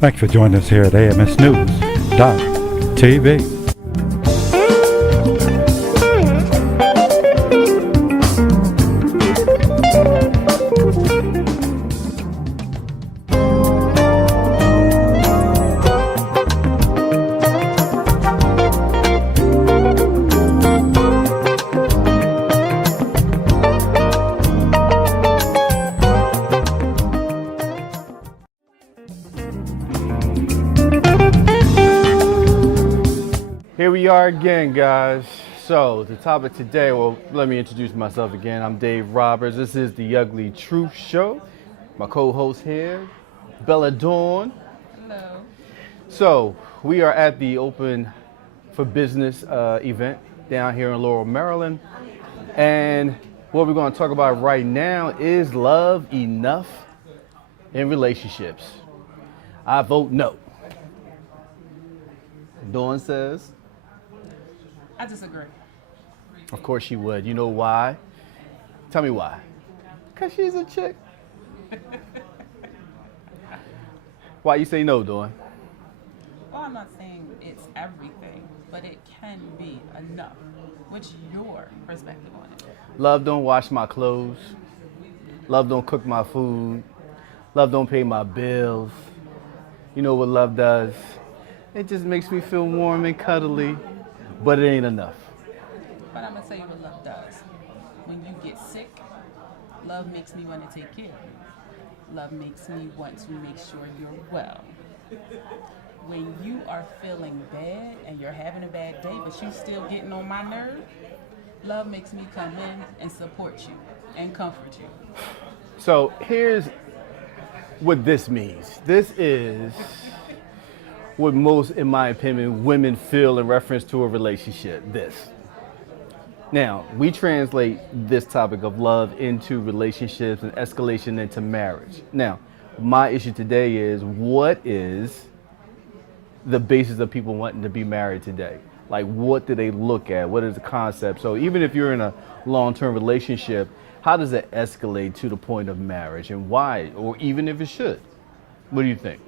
Thanks for joining us here at AMS News TV. Here we are again, guys. So the topic today, well, let me introduce myself again. I'm Dave Roberts. This is the Ugly Truth Show. My co-host here, Bella Dawn. Hello. So we are at the Open for Business event down here in Laurel, Maryland. And what we're going to talk about right now is love enough in relationships. I vote no. Dawn says, I disagree. of course she would. You know why? Tell me why. Because she's a chick. Why you say no, Dawn? Well, I'm not saying it's everything, but it can be enough. What's your perspective on it? Love don't wash my clothes. Love don't cook my food. Love don't pay my bills. You know what love does? It just makes me feel warm and cuddly, but it ain't enough. But I'm going to tell you what love does. When you get sick, love makes me want to take care of you. Love makes me want to make sure you're well. When you are feeling bad and you're having a bad day, but you still getting on my nerve, love makes me come in and support you and comfort you. So here's what this means. This is what most, in my opinion, women feel in reference to a relationship. This. Now, we translate this topic of love into relationships and escalation into marriage. Now, my issue today is, what is the basis of people wanting to be married today? Like, what do they look at? What is the concept? So even if you're in a long-term relationship, how does it escalate to the point of marriage, and why? Or even if it should? What do you think?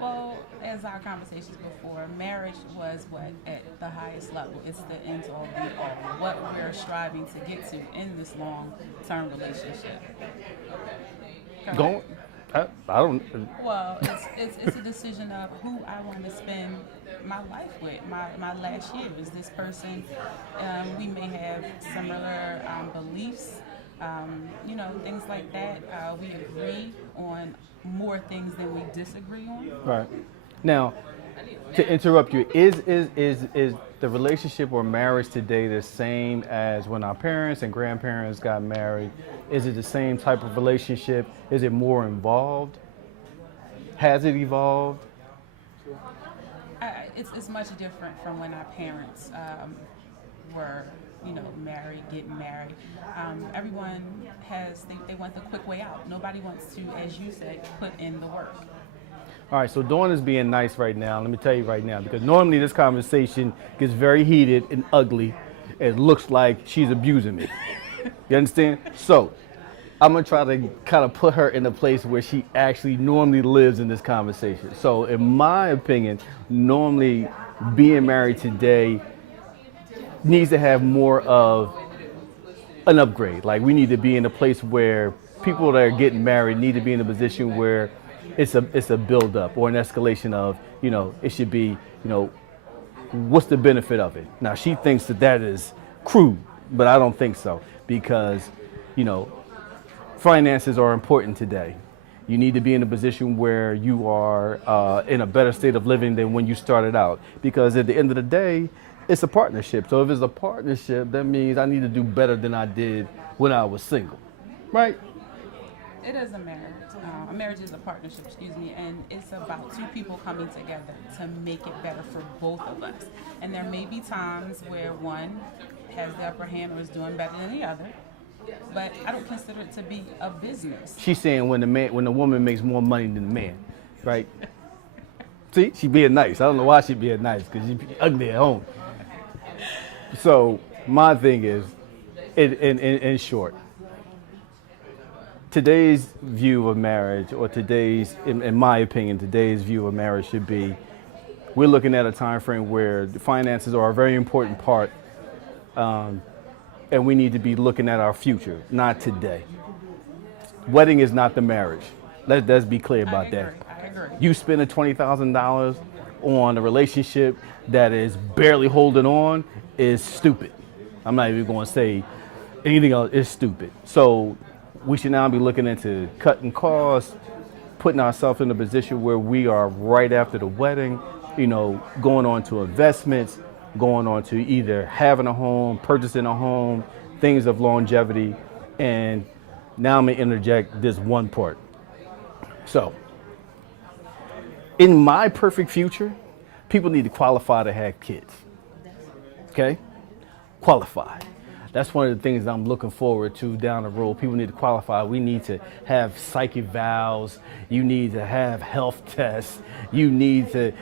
Well, as our conversations before, marriage was what at the highest level. It's the end all be all. What we're striving to get to in this long-term relationship. Correct? Go. I don't. Well, it's a decision of who I want to spend my life with. My last year is this person. We may have similar beliefs. Things like that. We agree on more things than we disagree on. Right. Now, to interrupt you, is the relationship or marriage today the same as when our parents and grandparents got married? Is it the same type of relationship? Is it more involved? Has it evolved? It's much different from when our parents were, getting married. Everyone they want the quick way out. Nobody wants to, as you said, put in the work. All right, so Dawn is being nice right now. Let me tell you right now, because normally this conversation gets very heated and ugly. It looks like she's abusing me. You understand? So I'm going to try to kind of put her in a place where she actually normally lives in this conversation. So in my opinion, normally being married today needs to have more of an upgrade. Like, we need to be in a place where people that are getting married need to be in a position where it's a build up or an escalation of, it should be, what's the benefit of it? Now, she thinks that is crude, but I don't think so, because, finances are important today. You need to be in a position where you are in a better state of living than when you started out, because at the end of the day, it's a partnership. So if it's a partnership, that means I need to do better than I did when I was single, right? It is a marriage. A marriage is a partnership, and it's about two people coming together to make it better for both of us. And there may be times where one has the upper hand or is doing better than the other, but I don't consider it to be a business. She's saying when the woman makes more money than the man, right? See, she being nice. I don't know why she being nice, because she be ugly at home. So my thing is, in short, today's view of marriage, or today's, in my opinion, today's view of marriage should be, we're looking at a time frame where the finances are a very important part, and we need to be looking at our future, not today. Wedding is not the marriage. Let's be clear about that. I agree. You spending $20,000 on a relationship that is barely holding on is stupid. I'm not even going to say anything else. It's stupid. So we should now be looking into cutting costs, putting ourselves in a position where we are right after the wedding, going on to investments, going on to either having a home, purchasing a home, things of longevity. And now I'm going to interject this one part. So, in my perfect future, people need to qualify to have kids. Okay? Qualify. That's one of the things I'm looking forward to down the road. People need to qualify. We need to have psychic vows. You need to have health tests. You need to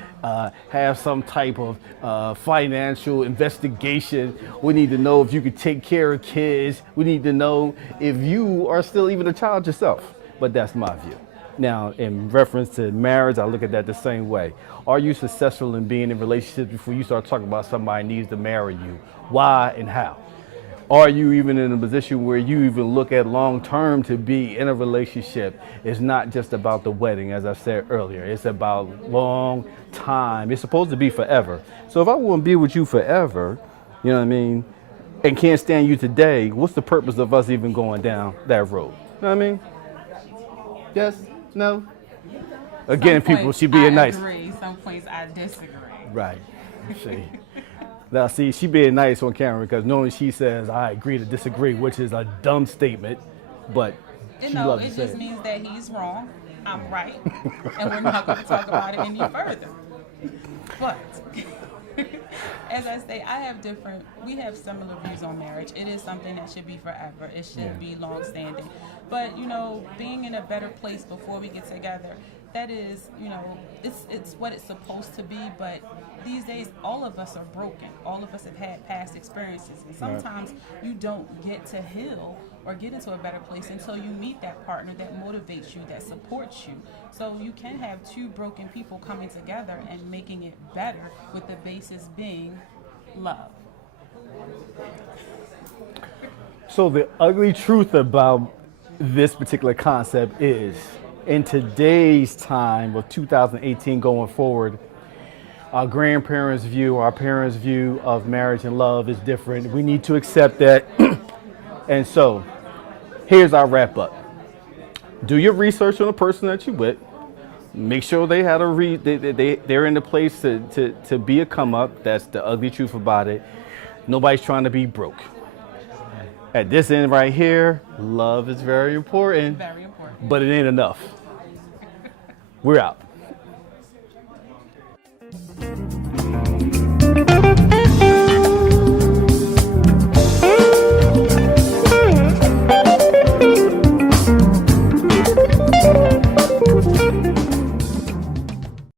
have some type of financial investigation. We need to know if you can take care of kids. We need to know if you are still even a child yourself. But that's my view. Now, in reference to marriage, I look at that the same way. Are you successful in being in relationships before you start talking about somebody needs to marry you? Why and how? Are you even in a position where you even look at long term to be in a relationship? It's not just about the wedding, as I said earlier. It's about long time. It's supposed to be forever. So if I want to be with you forever, you know what I mean, and can't stand you today, what's the purpose of us even going down that road? You know what I mean? Yes? No? Again, Some people, points she being I nice. agree. Some points I disagree. Right. See. Now, see, she being nice on camera because normally she says, I agree to disagree, which is a dumb statement, but she loves to It say just it. means that he's wrong, I'm right, and we're not going to talk about it any further. But, as I say, we have similar views on marriage. It is something that should be forever. It should be long-standing. But, being in a better place before we get together, that is, it's what it's supposed to be. But these days, all of us are broken. All of us have had past experiences. And sometimes you don't get to heal or get into a better place until you meet that partner that motivates you, that supports you. So you can have two broken people coming together and making it better, with the basis being love. So the ugly truth about this particular concept is, in today's time of 2018 going forward, our grandparents' view, our parents' view of marriage and love is different. We need to accept that. And so, here's our wrap up. Do your research on the person that you're with. Make sure they had they're in the place to be a come up. That's the ugly truth about it. Nobody's trying to be broke. At this end right here, love is very important. Very important. But it ain't enough. We're out.